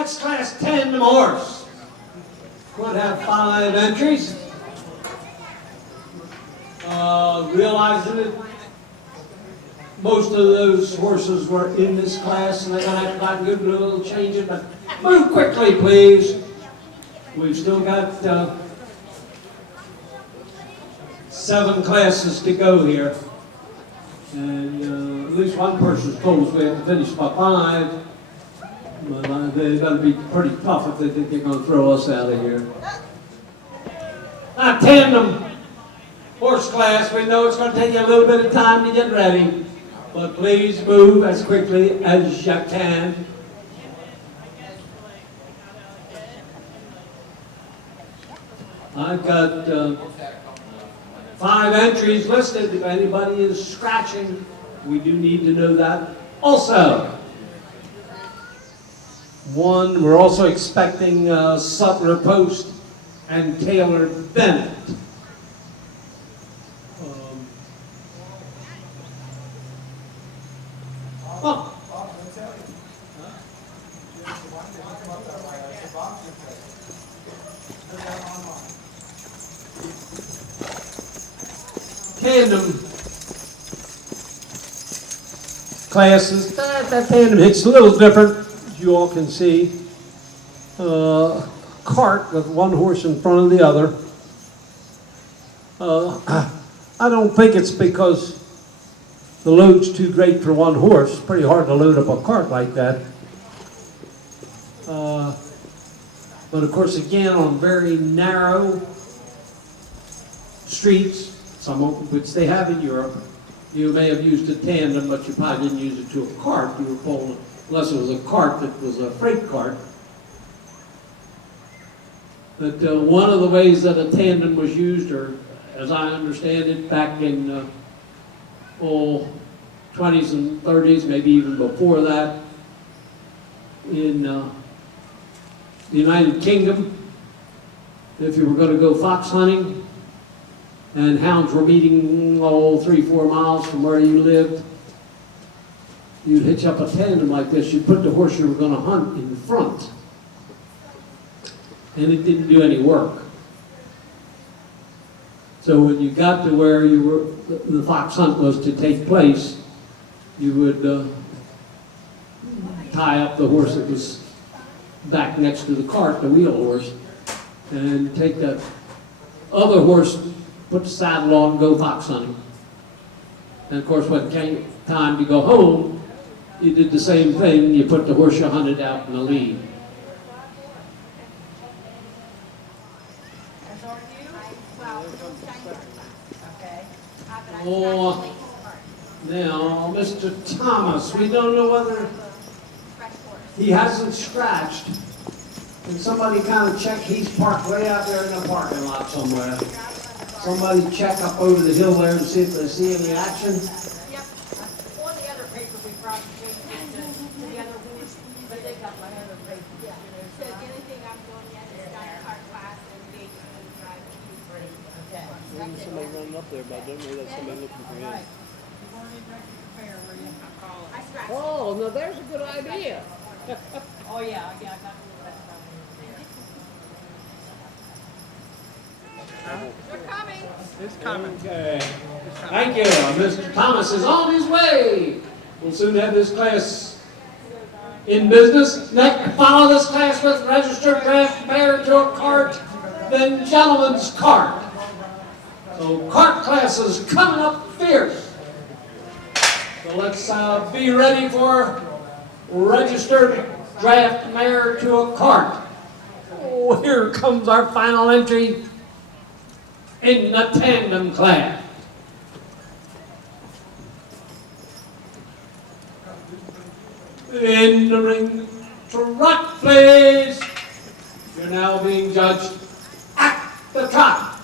Next class, Tandem horse. Would have 5 entries. Realizing that most of those horses were in this class, and they're going to have to give it a little change it, but move quickly, please. We've still got 7 classes to go here. And at least one person's told us we have to finish by 5. But they're going to be pretty tough if they think they're going to throw us out of here. Tandem horse class, we know it's going to take you a little bit of time to get ready. But please move as quickly as you can. I've got 5 entries listed. If anybody is scratching, we do need to know that. Also, we're also expecting Sutler Post and Taylor Bennett. Tandem classes, that tandem hit's a little different, as you all can see. Cart with one horse in front of the other. I don't think it's because the load's too great for one horse. It's pretty hard to load up a cart like that. But of course, again, on very narrow streets, some of which they have in Europe, you may have used a tandem, but you probably didn't use it to a cart. You were pulling, unless it was a cart that was a freight cart. But one of the ways that a tandem was used, or as I understand it, back in 20s and 30s, maybe even before that, in the United Kingdom, if you were going to go fox hunting, and hounds were meeting 3-4 miles from where you lived, you'd hitch up a tandem like this. You'd put the horse you were going to hunt in front, and it didn't do any work. So when you got to where the fox hunt was to take place, you would tie up the horse that was back next to the cart, the wheel horse, and take that other horse, put the saddle on, and go fox hunting. And of course, when it came time to go home, you did the same thing. You put the horse you hunted out in the lead. Oh, now, Mr. Thomas, we don't know whether he hasn't scratched. Can somebody kind of check? He's parked way out there in the parking lot somewhere. Somebody check up over the hill there and see if they see any action. Yep. On the other paper we probably changed it to the other horse, but they got my other paper. Yeah. So the only thing I'm doing yet is diet cart class and engagement and drive Q3. Okay. There's somebody running up there, but I don't know that somebody looking for him. Right. You weren't interested in fair, were you? I call it. I scratched. Oh, now there's a good idea. Oh, yeah, I got the rest of They're coming. It's coming. Okay. Thank you. Mr. Thomas is on his way. We'll soon have this class in business. Next, follow this class with registered draft mare to a cart, then gentleman's cart. So cart classes coming up fierce. So let's be ready for registered draft mare to a cart. Oh, here comes our final entry in the tandem class. In the ring, trot please. You're now being judged at the trot.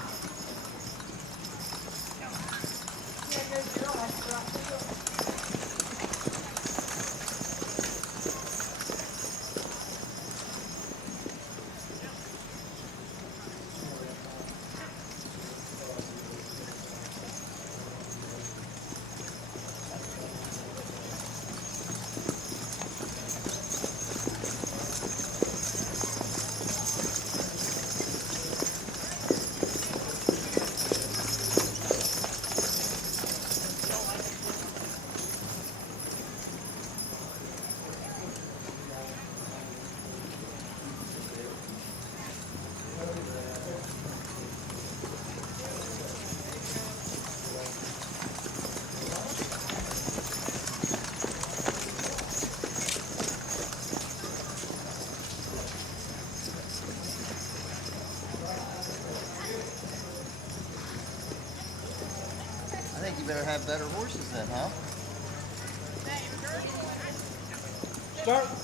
better have better horses then, huh?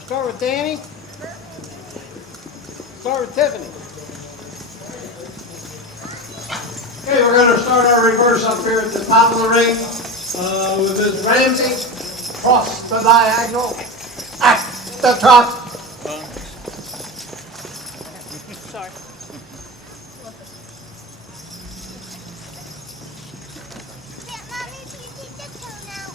Start with Danny. Start with Tiffany. Okay, we're gonna start our reverse up here at the top of the ring, with Ms. Ramsey, cross the diagonal, at the top. Sorry. Mommy, can you take the cone out?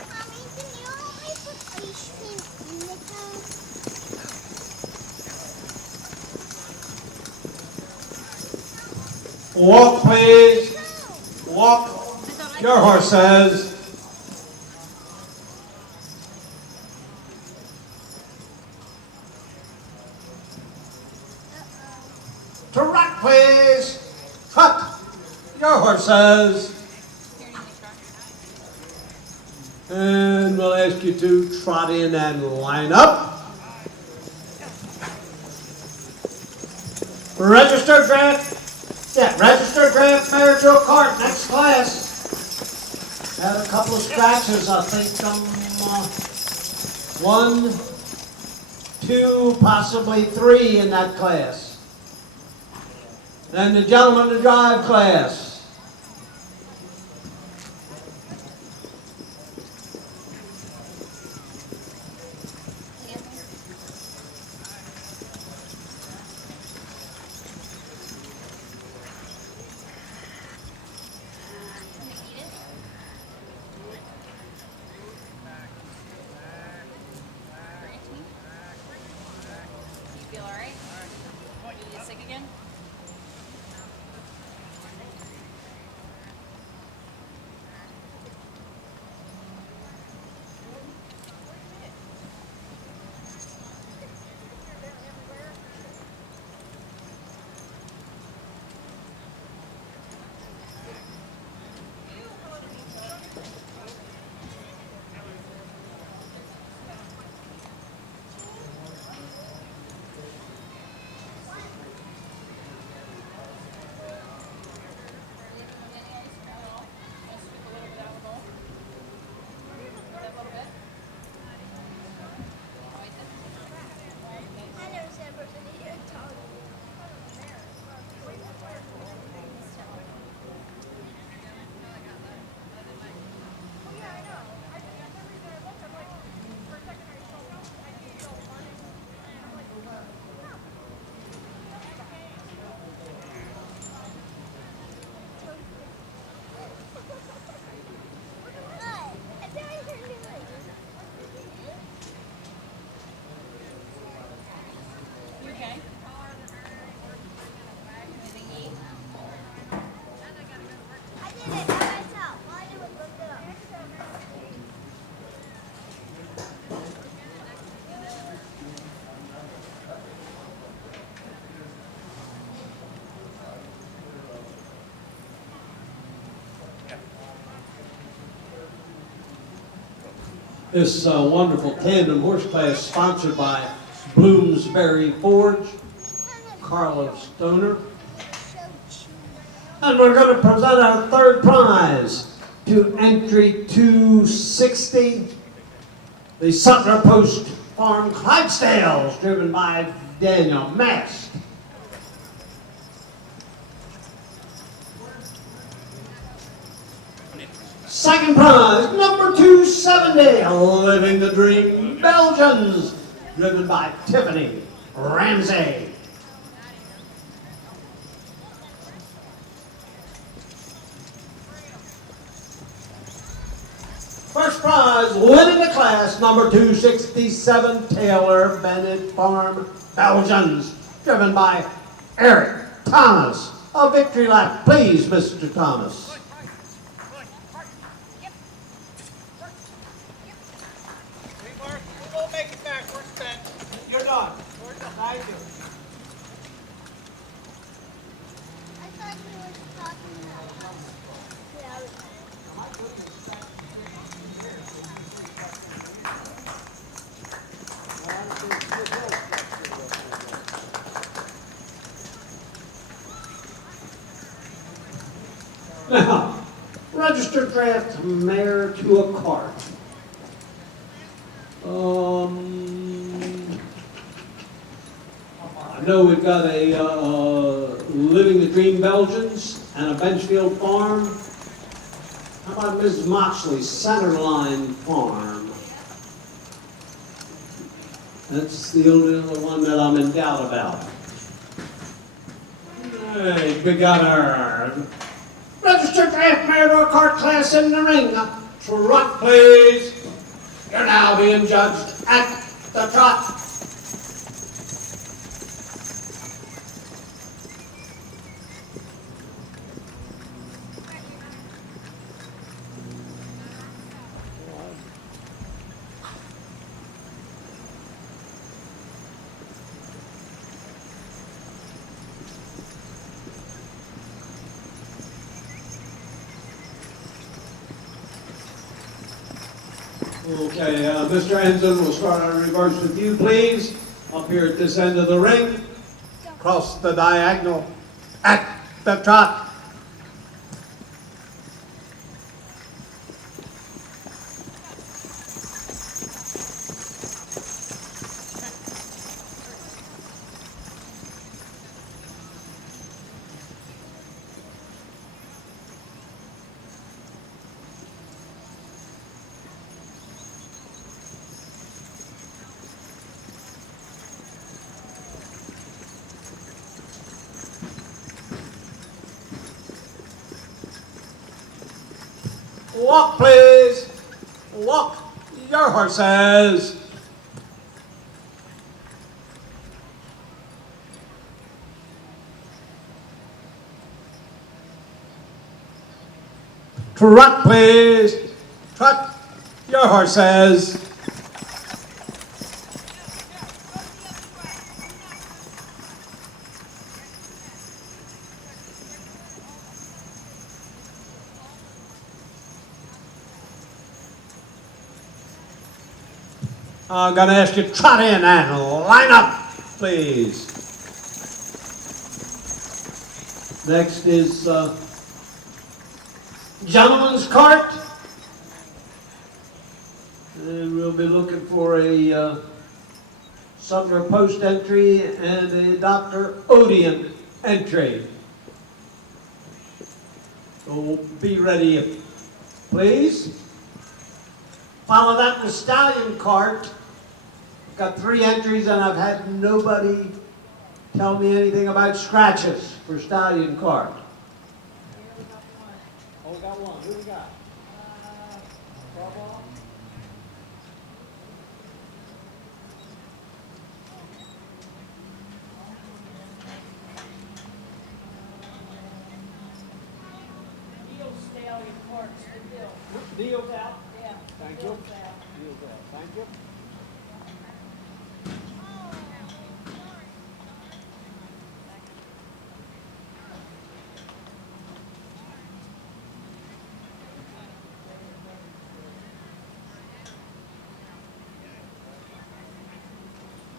Mommy, can you help me put ice cream in the cone? Walk, please. Walk. Your horse says. To rock, please. Cut. Your horse says. And we'll ask you to trot in and line up. Registered draft. Yeah, registered draft mare to a cart. Next class. Had a couple of scratches, I think. 1, 2, possibly 3 in that class. Then the gentleman to drive class. You feel alright? You get sick again? I never said we're gonna eat a dog. You okay? Anything to eat? I did it by myself. All I did was look it up. This wonderful tandem horse class sponsored by Bloomsbury Forge, Carlo Stoner. And we're going to present our third prize to entry 260, the Sutler Post Farm Clydesdales, driven by Daniel Mast. Second prize, number 270, Living the Dream Belgians, driven by Tiffany Ramsey. First prize, winning the class, number 267, Taylor Bennett Farm Belgians, driven by Eric Thomas. A victory lap, please, Mr. Thomas. We won't make it back. We're spent. You're done. Thank you. Now, registered draft mare to a cart. I know we've got a Living the Dream Belgians and a Benchfield Farm. How about Mrs. Moxley's Centerline Farm? That's the only other one that I'm in doubt about. Hey, we got our registered draft mare to a cart class in the ring. Trot, please. You're now being judged at the trot. Okay, Mr. Ensign, we'll start our reverse with you, please. Up here at this end of the ring. Cross the diagonal at the trot. Walk, please. Walk your horses. Trot, please. Trot your horses. I'm going to ask you to trot in and line up, please. Next is gentleman's cart. And we'll be looking for a Sumner Post entry and a Dr. Odeon entry. So be ready, please. Follow that in the stallion cart. I've got 3 entries and I've had nobody tell me anything about scratches for stallion cart. Oh, we got one. Who we got? Deal's out. Yeah. Thank you. Deal's out. Deal's out. Thank you.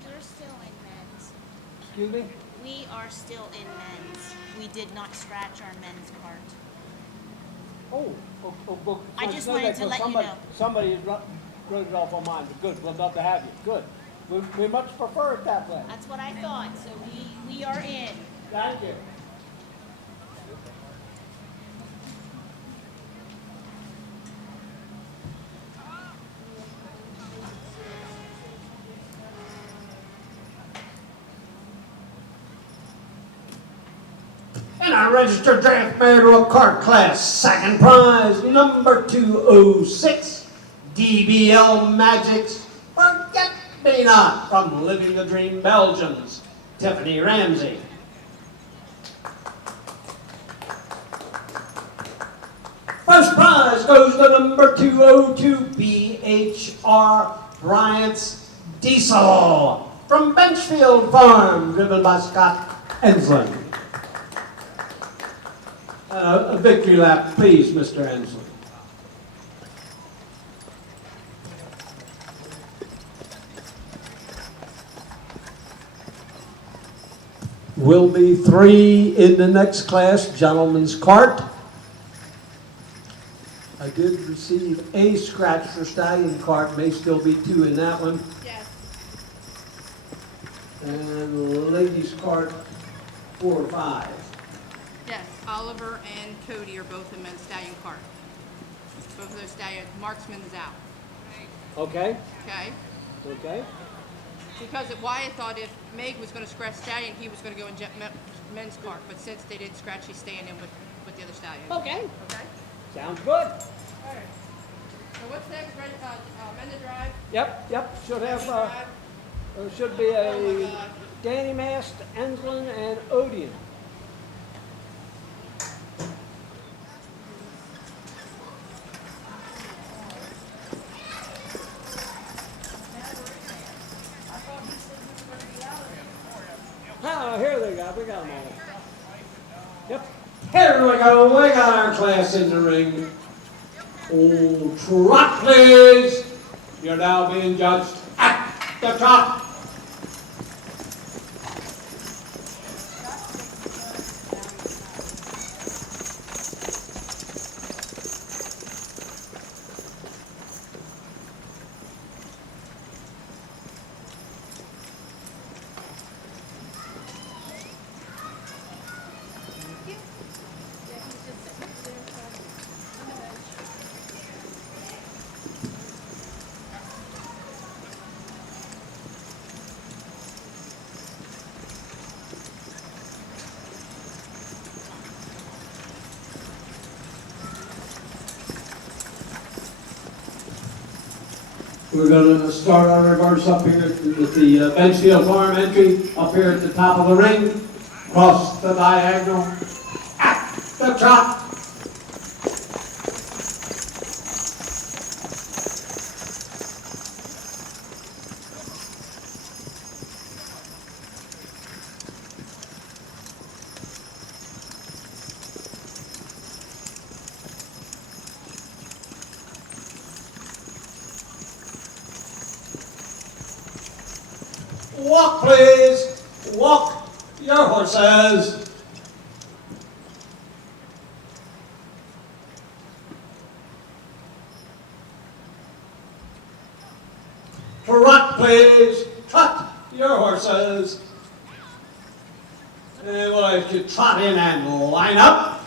We're still in men's. Excuse me? We are still in men's. We did not scratch our men's cart. Well, I just wanted to let you know. Somebody wrote it off on mine, but good, we'd love to have you, good. We much prefer it that way. That's what I thought, so we are in. Thank you. And our registered draft mare to a cart class, second prize, number 206, DBL Magic's Forget Me Not from Living the Dream Belgians, Tiffany Ramsey. First prize goes to number 202, BHR Bryant's Diesel from Benchfield Farm, driven by Scott Enslin. A victory lap, please, Mr. Enslin. Will be 3 in the next class, gentleman's cart. did receive a scratch for Stallion Cart, may still be 2 in that one. Yes. And Ladies Cart 4 or 5. Yes, Oliver and Cody are both in men's stallion cart. Both of those stallion, Marksman's out, Okay, okay? okay. Because Wyatt thought if Meg was gonna scratch stallion, he was gonna go in men's cart, but since they didn't scratch, he's staying in with the other stallion. Okay, Okay? sounds good. Alright. So what's next, ready, Mendon Drive? Yep, should have, Mendon Drive? there should be Oh my a God. Danny Mast, Enslin, and Odeon. Ah, here they go, we got them all. Yep, Here we go, we got our class in the ring. Oh, trot please. You're now being judged at the trot. We're going to start our reverse up here at the Benchfield Farm entry, up here at the top of the ring, across the diagonal, at the trot. Walk, please. Walk your horses. Trot, please. Trot your horses. And we'll let you trot in and line up.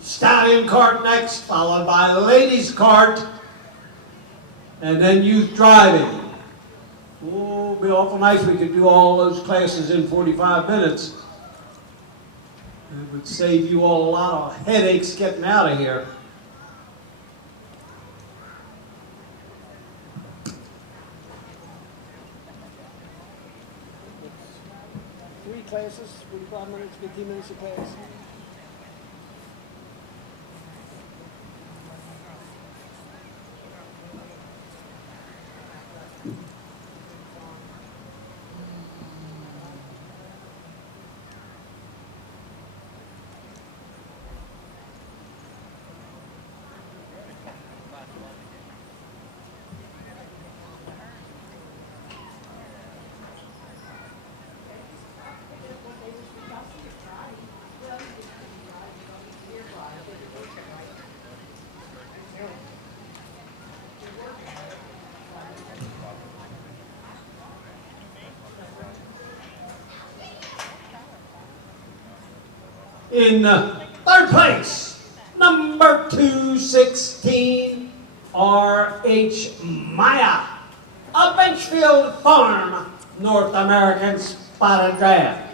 Stallion cart next, followed by ladies cart, and then youth driving. Oh, it'd be awful nice if we could do all those classes in 45 minutes. It would save you all a lot of headaches getting out of here. three classes, 45 minutes, 15 minutes a class. In third place, number 216, R.H. Maya, a Benchfield Farm, North American Spotted Draft.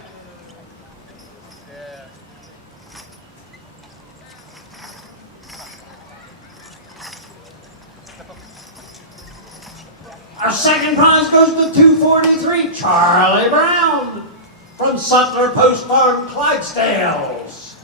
Our second prize goes to 243, Charlie Brown from Sutler Post Farm, Clydesdales.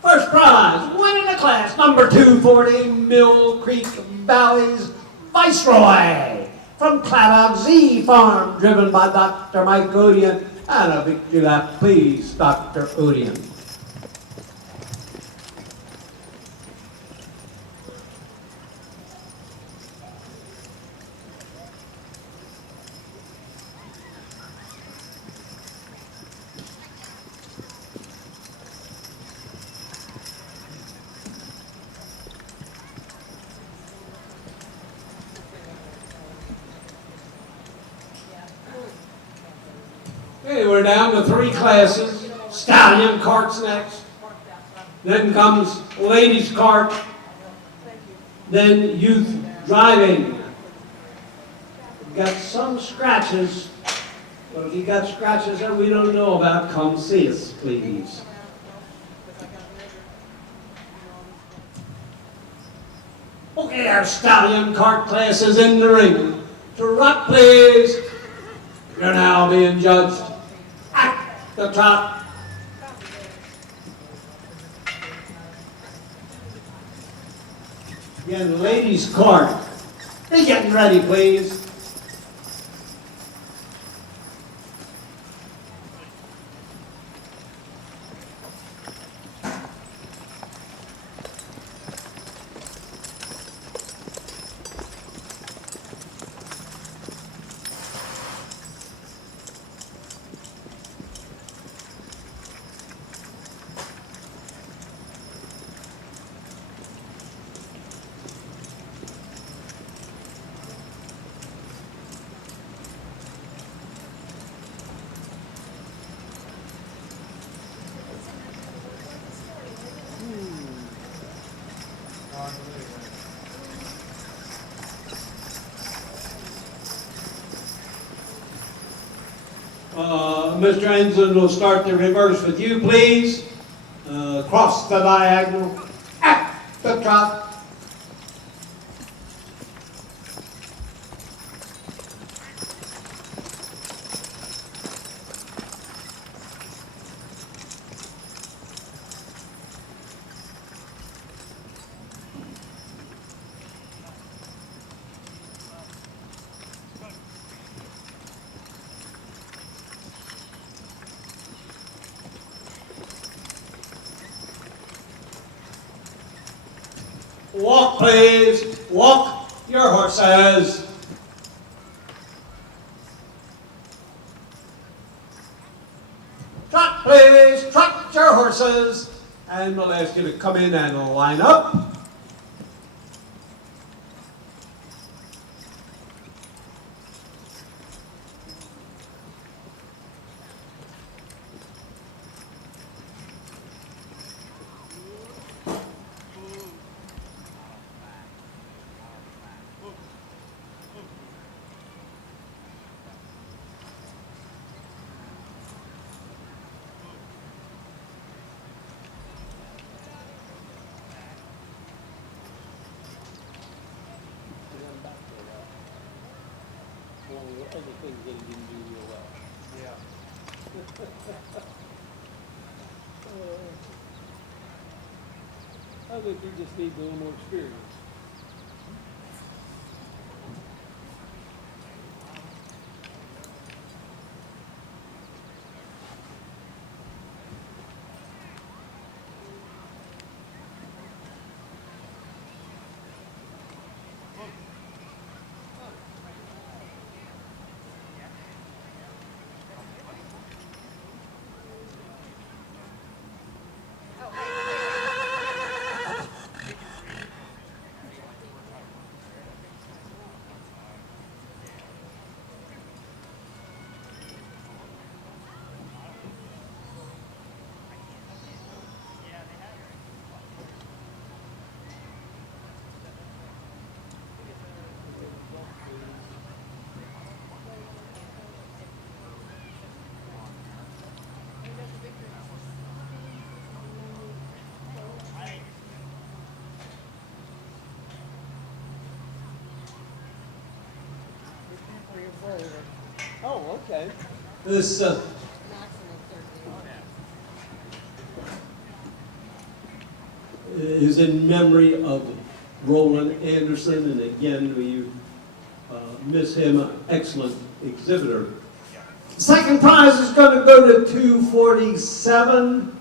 First prize, winning the class, number 240, Mill Creek Valley's Viceroy from Claddagh Z Farm, driven by Dr. Mike Odian. And a victory lap, please, Dr. Odian. Okay, we're down to 3 classes. Stallion carts next. Then comes ladies cart. Then youth driving. We've got some scratches. But if you got scratches that we don't know about, come see us, please. Okay, our stallion cart class is in the ring. Trot, please. You're now being judged at the top. Again, the ladies' cart. Be getting ready, please. Mr. Ensign will start the reverse with you, please. Cross the diagonal at the trot. Walk, please. Walk your horses. Trot, please. Trot your horses. And we'll ask you to come in and line up. Other things that he didn't do real well. Yeah. I think he just needs a little more experience. Okay. This is in memory of Roland Anderson, and again, we miss him, an excellent exhibitor. Second prize is going to go to 247.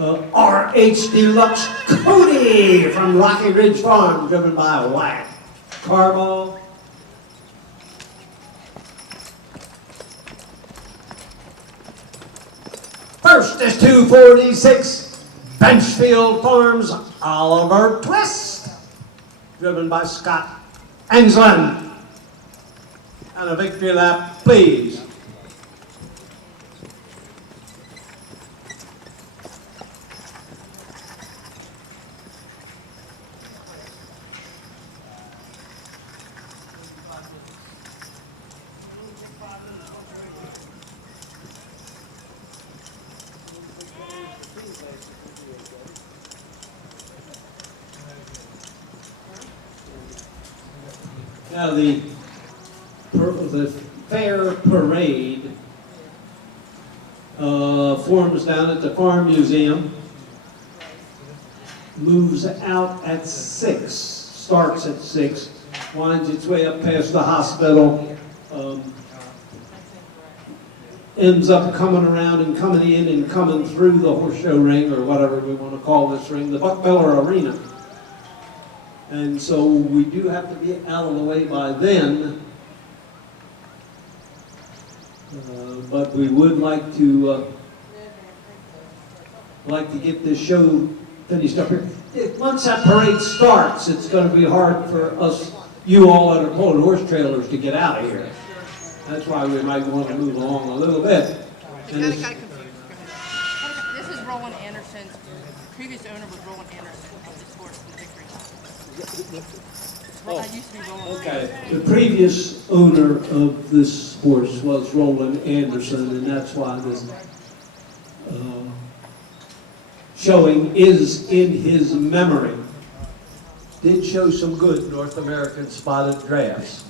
RH Deluxe Cody from Rocky Ridge Farm, driven by a white Carroll. First is 246, Benchfield Farms, Oliver Twist, driven by Scott Enslin. And a victory lap, please. Now the fair parade forms down at the Farm Museum, moves out at 6, starts at 6, winds its way up past the hospital, ends up coming around and coming in and coming through the horse show ring, or whatever we want to call this ring, the Buck Miller Arena. And so we do have to be out of the way by then, but we would like to get this show finished up here. Once that parade starts, it's going to be hard for us, you all that are pulling horse trailers, to get out of here. That's why we might want to move along a little bit. And Got confused. This is Roland Anderson's, the previous owner was Roland Anderson of this horse in Victory. Well, that used to be Roland. okay, the previous owner of this horse was Roland Anderson, and that's why this showing is in his memory. Did show some good North American spotted drafts.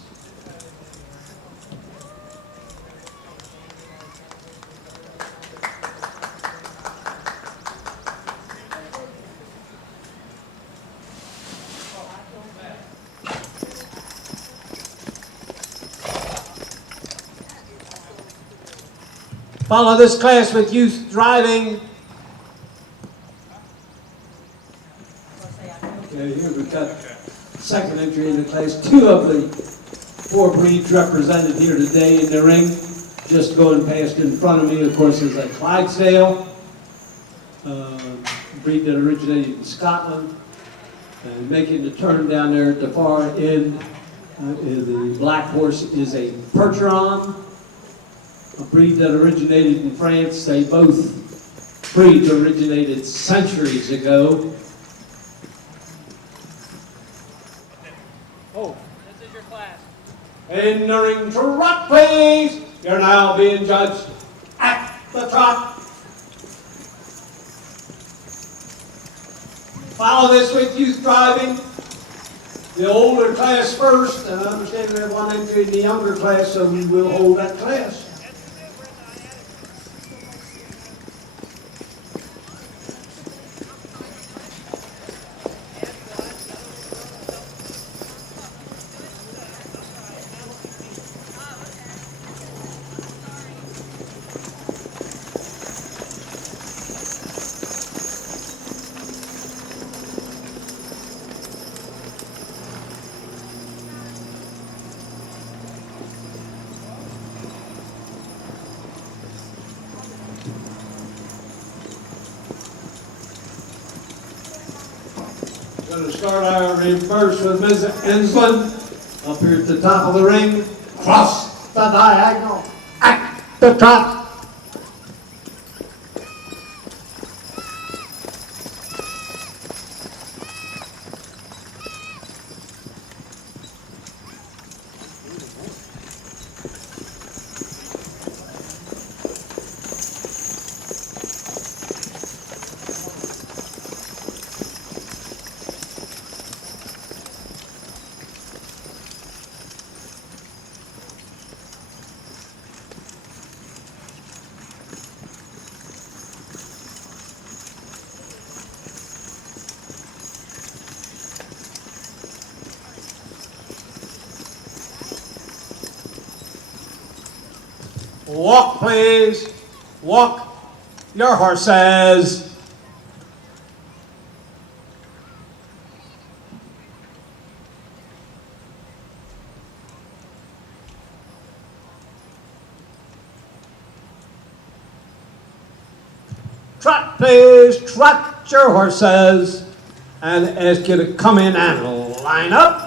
Follow this class with youth driving. Okay, here we've got second entry in the class. 2 of the 4 breeds represented here today in the ring. Just going past in front of me, of course, is a Clydesdale, breed that originated in Scotland. And making the turn down there at the far end, the black horse is a Percheron, a breed that originated in France. They both breeds originated centuries ago. Oh, this is your class. In the ring trot, please. You're now being judged at the trot. Follow this with youth driving. The older class first, and I understand we have 1 entry in the younger class, so we will hold that class. Going to start our reverse with Ms. Enslin. Up here at the top of the ring. Cross the diagonal. At the trot. Walk, please. Walk your horses. Trot, please. Trot your horses. And ask you to come in and line up.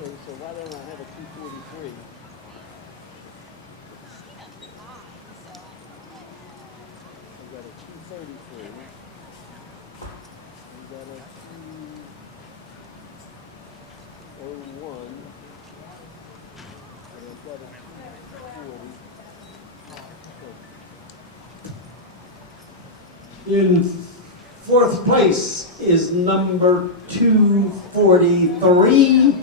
Okay, so why don't I have a 243? I got a 233. I got a 201. And I've got a 240. In fourth place is number 243,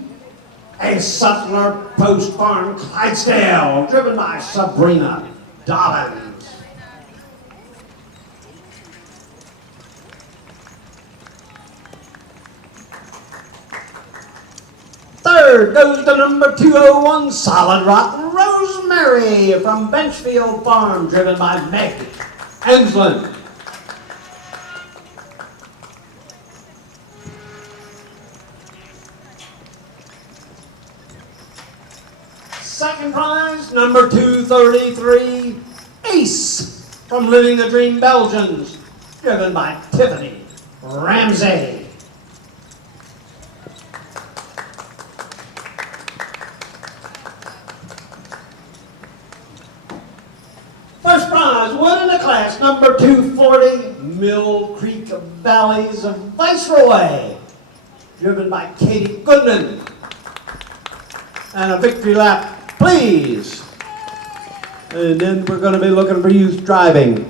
a Sutler Post Farm Clydesdale, driven by Sabrina Dobbins. Third goes to number 201, Solid Rock Rosemary from Benchfield Farm, driven by Meg Enslin. Second prize, number 233, Ace from Living the Dream Belgians, driven by Tiffany Ramsey. First prize, winner in the class, number 240, Mill Creek Valleys of Viceroy, driven by Katie Goodman. And a victory lap, please. And then we're going to be looking for youth driving.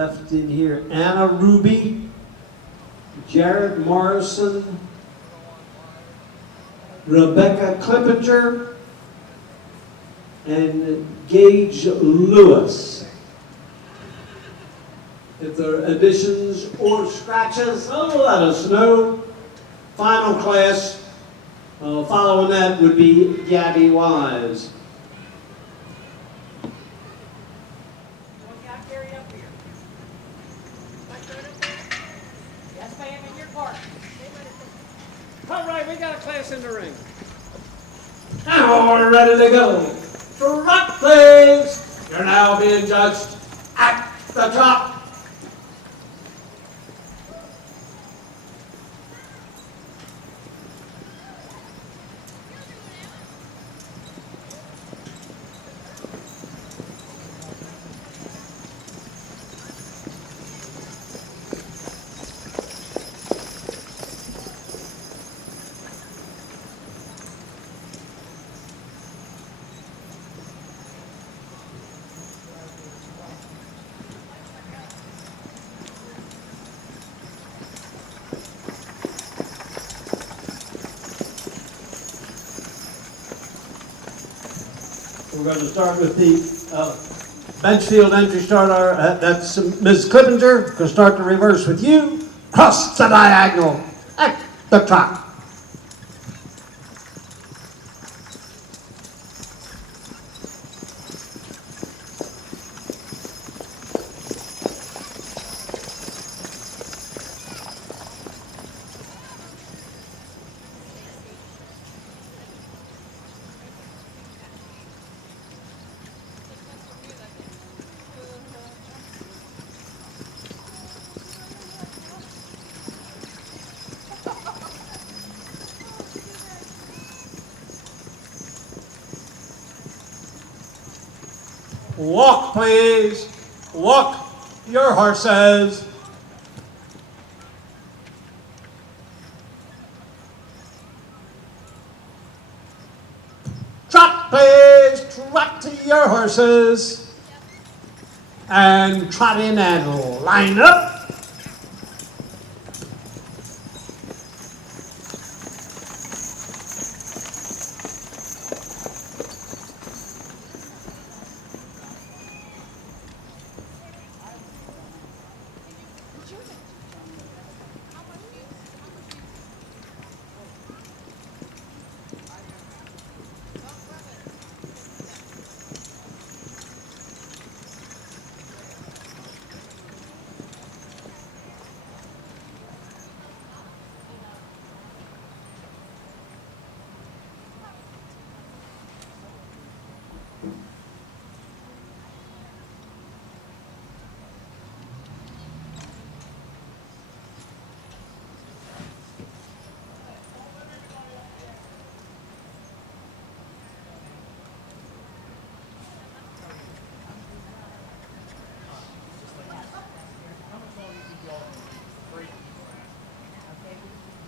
left in here, Anna Ruby, Jared Morrison, Rebecca Clippinger, and Gage Lewis. If there are additions or scratches, let us know. Final class, following that would be Gabby Wise. What got carried up here? Yes, ma'am, in your cart. All right, we got a class in the ring. Now we're ready to go. Trot, please. You're now being judged at the trot. We're going to start with the benchfield entry starter. That's Ms. Clippinger. Going to start the reverse with you. Cross the diagonal at the trot. Walk, please. Walk your horses. Trot, please. Trot to your horses. And trot in and line up.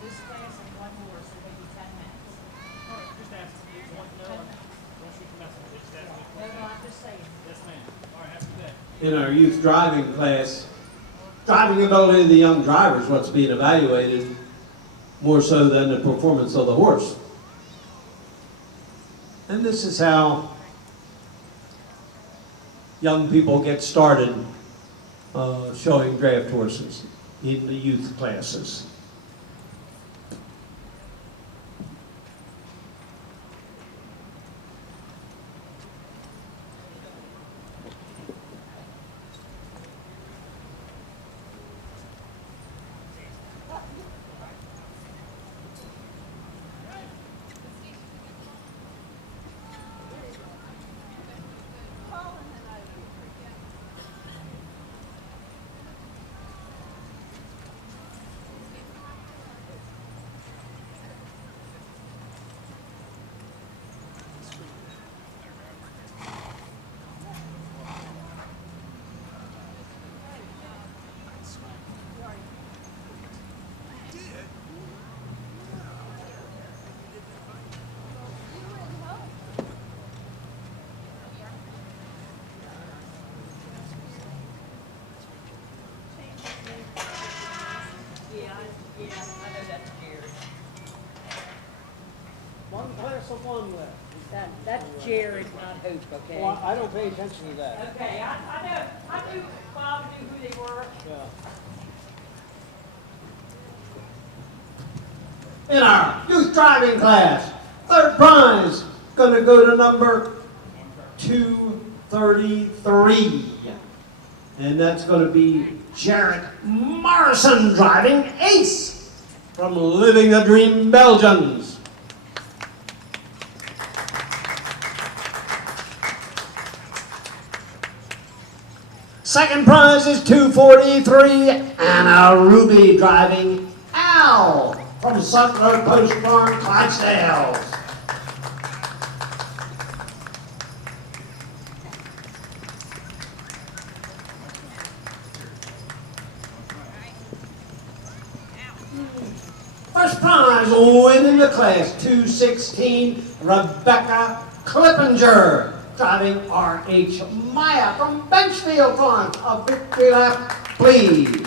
This class and one more, so maybe 10 minutes. No, I'm just saying. In our youth driving class, driving ability of the young driver is what's being evaluated more so than the performance of the horse. And this is how young people get started showing draft horses in the youth classes. Yeah, I know that's Jared. One class of one left. That's Jared, not Hope, okay? Well, I don't pay attention to that. Okay, I know, I knew Bob knew who they were. Yeah. In our youth driving class, third prize gonna go to number 233. And that's gonna be Jarrett Morrison driving Ace from Living the Dream Belgians. Second prize is 243, Anna Ruby driving Al from Sutler Post Farm, Clydesdales. First prize winning the class 216, Rebecca Clippinger driving R.H. Maya from Benchfield Farm. A victory lap, please.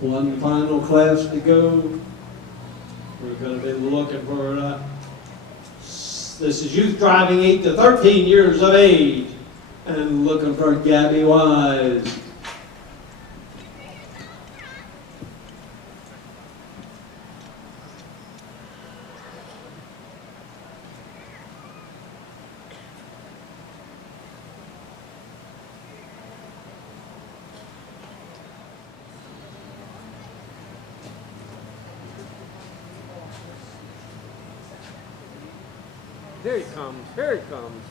One final class to go. We're going to be looking for, this is youth driving 8 to 13 years of age, and looking for Gabby Wise. Here he comes. Here he comes.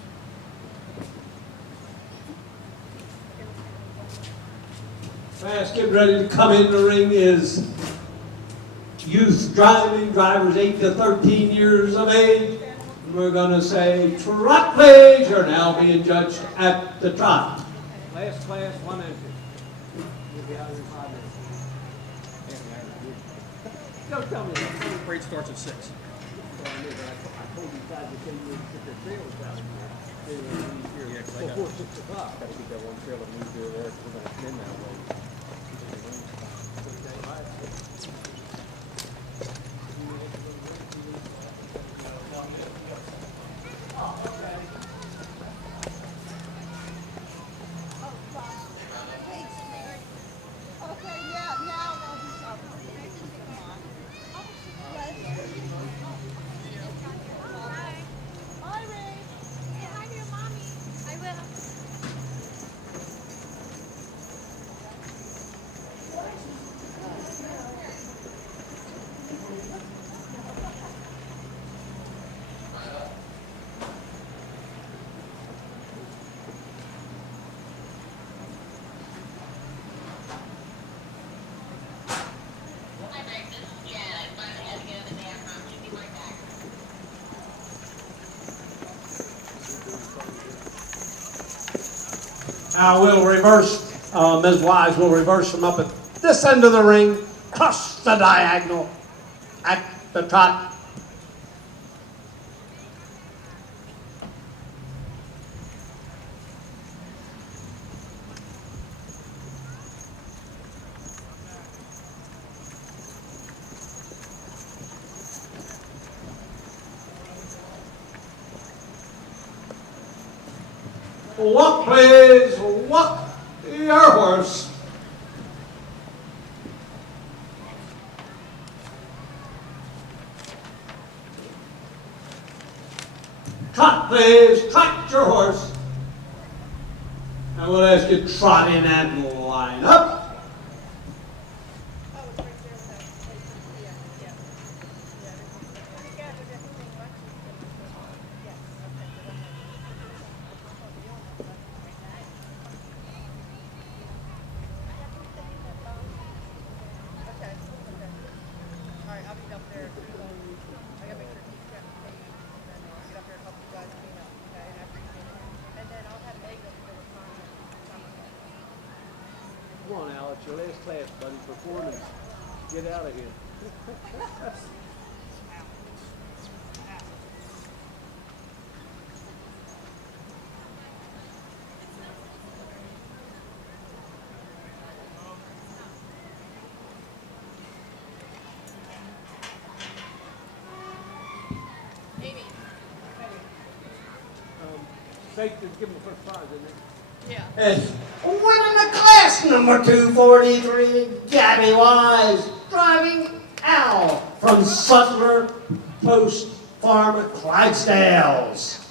Fast, get ready to come in the ring is youth driving drivers 8 to 13 years of age. We're going to say trot, please. You're now being judged at the trot. Last class, one entry. We'll be out in 5 minutes. Don't tell me that. Parade starts at 6. Well, I knew, but I told these guys that they would get their trailers out here. They were leave here Yeah, 'cause I got- before 6 o'clock. Gotta keep that one trailer moved over there, 'cause we're gonna come in that way. Okay, now they'll do something. Come on. Hi, Ray. Say hi to your mommy. I will. Now we'll reverse, Ms. Wise will reverse them up at this end of the ring, cross the diagonal at the trot. Walk, please, walk your horse. Trot, please, trot your horse. I will ask you to trot in and line up. Oh, it's right there with that. Yeah, yeah. Yeah. Together, everything much is yeah. class, buddy, performance. Get out of here. Amy. Safe to give him the first prize, isn't it? Yeah. And winning the class number 243, Gabby Wise, driving Al from Sutler Post Farm, Clydesdales.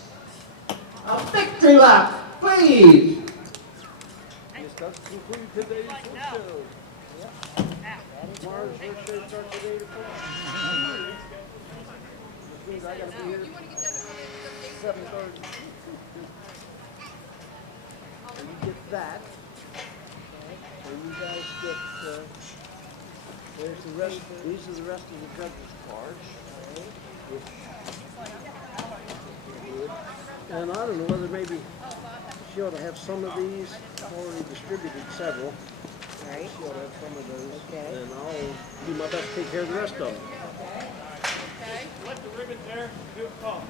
A victory lap, please. This does conclude today's show. Yeah. Tomorrow's first show starts at 8 o'clock. Which means I gotta be here You want to get them to come in at 7:30. And you get that. And you guys get, there's the rest, these are the rest of the judges' cards. Which, and I don't know whether maybe she ought to have some of these, already distributed several. Right. She ought to have some of those. Okay. And I'll do my best to take care of the rest of them. Okay. Let the ribbon there, do a call.